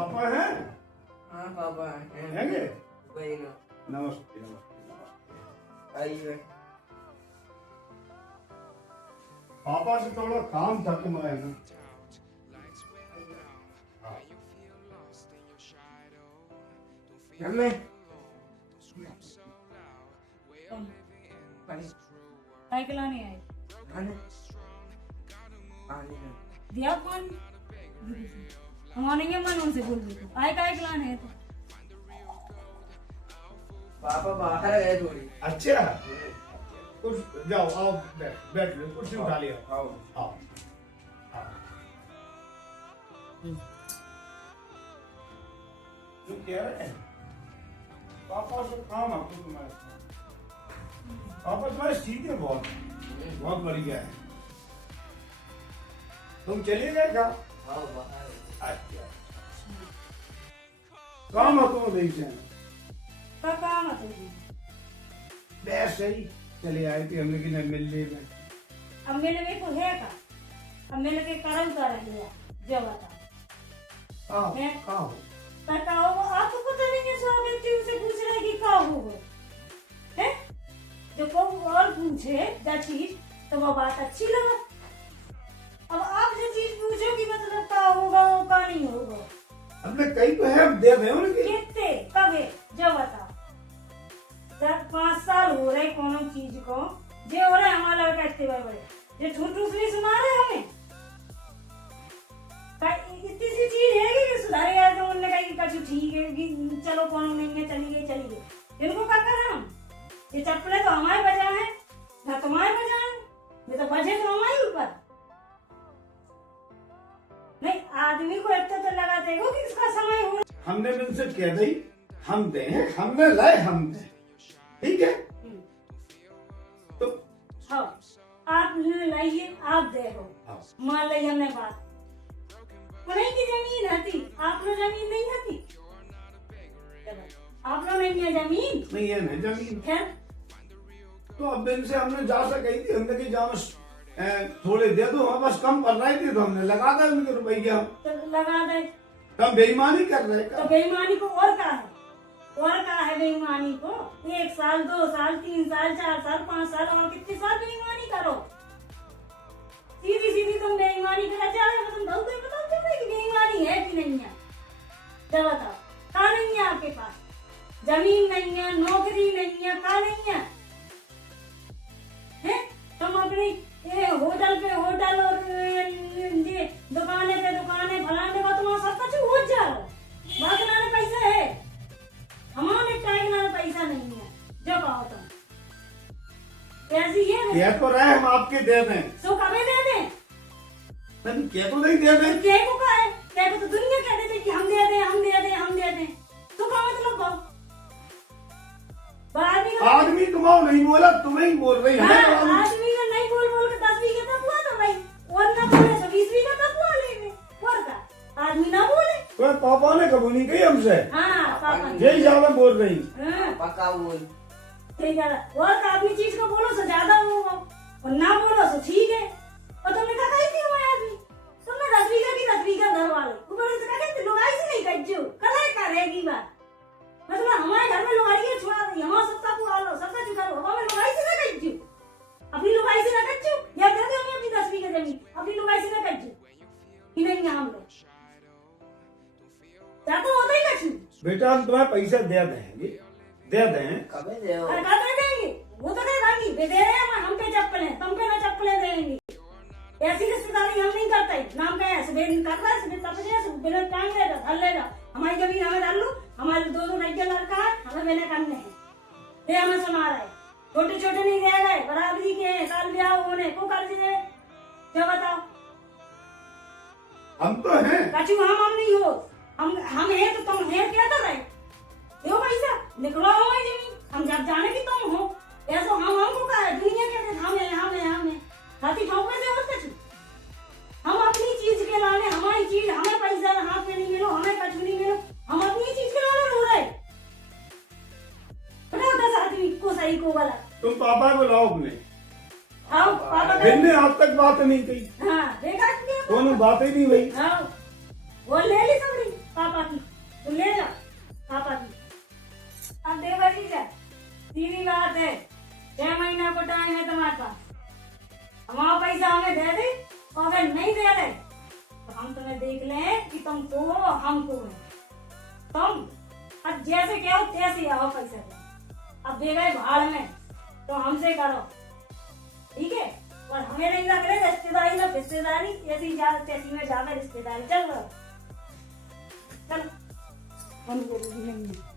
पापा हैं? हाँ पापा हैं। हैंगे? वही ना। नमस्ते नमस्ते नमस्ते। आइए। पापा से थोड़ा काम था तुम्हारे ना। हमें काय के लाने आए? खाने पानी में दिया कौन? हमारे ये मन उनसे बोल दो। काय काय के लाने है तो? पापा बाहर गए थोड़ी। अच्छा कुछ जाओ आओ बैठ लो कुर्सी उठा लिया। आओ आओ आओ। जो कह रहे हैं पापा से काम आपको तुम्हारे पापा तुम्हारे सीधे बहुत बहुत बढ़िया है। तुम चले गए क्या? आओ बाहर। अच्छा काम है तुम देखते हैं का काम है तुझे? वैसे ही चले आए थे हम लेकिन मिलने में। अब मेरे में को है का? अब मेरे के कारण कर लिया जो बता। कहाँ मैं कहाँ हो? बताओ आपको पता नहीं है सो व्यक्ति उनसे पूछ रहे कि का होगा है जो को और पूछे जा चीज तो वो बात अच्छी लगा। अब आप जो चीज पूछोगी मतलब का होगा वो का नहीं होगा। हमने कई तो है दे दे उनके कितने कब है जो बताओ। 5 साल हो रहे कोनो चीज को जे हो रहा है हमारा लड़का इतने बड़े जे झूठ नहीं सुना रहे हमें। इतनी सी चीज है कि सुधारे यार तो उन्होंने कहा कि कछु ठीक है कि चलो कोनो नहीं है चली गई इनको क्या कर रहे हम? ये चप्पलें तो हमारे बजा है ना तुम्हारे बजा है। ये तो बजे तो हमारे ऊपर नहीं आदमी को इतना तो लगाते हो कि इसका समय हो। हमने उनसे कह दी हम दे हमने लाए हम दे ठीक है तो हाँ आप लाइए आप देखो मान ली हमने बात नहीं की जमीन आती आप लोग जमीन नहीं आती आप लोग नहीं है जमीन नहीं है ना जमीन खैर तो अब इनसे हमने जा सके थी हमने कि जाओ थोड़े दे दो हम बस कम कर रहे थे तो हमने लगा दिया उनके रुपये हम तो लगा दे तो हम बेईमानी कर रहे तो बेईमानी को और का है बेईमानी को 1 साल 2 साल 3 साल 4 साल 5 साल और कितने साल बेईमानी करो। सीधी तुम बेईमानी करा जा रहे हो तुम बहुत बताओ कि बेईमानी है कि नहीं है जब बताओ का नहीं है आपके पास जमीन नहीं है नौकरी नहीं है का नहीं है हैं तुम अपनी होटल पे होटल और ये दुकाने पे दुकाने फलाने का तुम्हारा सब कुछ हो जा रहा बाकी ना पैसा है हमारे टाइम ना पैसा नहीं है जो कहो तुम ऐसी है कह तो रहे हम आपके दे दें सो कभी दे दे लेकिन कह तो नहीं दे दें क्या को का है क्या को तो दुनिया कह देते कि हम दे दे तो कहा मतलब कहो आदमी तुम्हारा नहीं बोला तुम्हें ही बोल रही है आदमी का नहीं बोल के 10 बीघा तक हुआ तो भाई और ना बोले तो 20 बीघा तक हुआ लेंगे और का आदमी ना बोले तो पापा ने कबूल नहीं की हमसे हाँ पापा यही ज्यादा बोल रही हाँ पक्का बोल। ठीक है और का अपनी चीज को बोलो तो ज्यादा होगा और ना बोलो तो ठीक है। और तुमने कहा कही थी हमारे आदमी तुमने 10 बीघा की 10 बीघा घर वाले ऊपर से कहते लोग ऐसे नहीं कज्जो कलर करेगी बात मतलब हमारे घर में लुगाई छुआ रही हमारा सबका पूरा लो सबका चुका लो हमें लुगाई से ना कज्जो अपनी लुगाई से ना कज्जो या दे दे हमें अपनी 10 बीघा जमीन अपनी लुगाई से ना कज्जो कि नहीं हम लोग जातो होता ही कछु बेटा हम तुम्हें पैसा दे दें कभी दे अरे का दे देंगे वो तो नहीं भागी दे रहे हैं हम पे चप्पल है तुम पे ना चप्पलें देंगे ऐसी रिश्तेदारी हम नहीं करते नाम का है सुबह कर रहा है सुबह तब से बिना टांग लेगा धर लेगा हमारी जमीन हमें डाल लो हमारे 2 लड़के लड़का है हमें मैंने करने हैं ये हमें सुना रहा है छोटे नहीं रह गए बराबरी के हैं साल ब्याह होने को कर दे क्या बताओ हम तो हैं कछु हम नहीं हो हम है तो तुम है क्या कर रहे दो पैसा निकलो हमारी जमीन हम जब जाने की तुम हो ऐसा हमको का है दुनिया कहते हमें हाथी ठोकने से और कछु हम अपनी चीज के लाने हमारी चीज हमें पैसा हाथ में नहीं मिलो हमें कछु नहीं मिलो हम अपनी चीज के लाने रो रहे बड़ा 10 आदमी को सही को वाला तुम पापा को लाओ अपने आओ पापा मैंने आज तक बात नहीं की हाँ देखा कोनो बात ही नहीं हुई हाँ वो ले ली सबरी पापा की, तुम ले जाओ पापा की। अब देखो जीजा, सीधी बात है, 6 महीना को टाइम है तुम्हारे पास, हमारा पैसा हमें दे दे, और अगर नहीं दे रहे तो हम तुम्हें देख लें कि तुम को हो हम को है। तुम अब जैसे कहो तैसे आओ पैसा दे। अब दे गए भाड़ में तो हमसे करो, ठीक है? और हमें नहीं लग रहे रिश्तेदारी ना रिश्तेदारी, ऐसी तैसी में जावे रिश्तेदारी। चल चल, हम जरूरी नहीं है।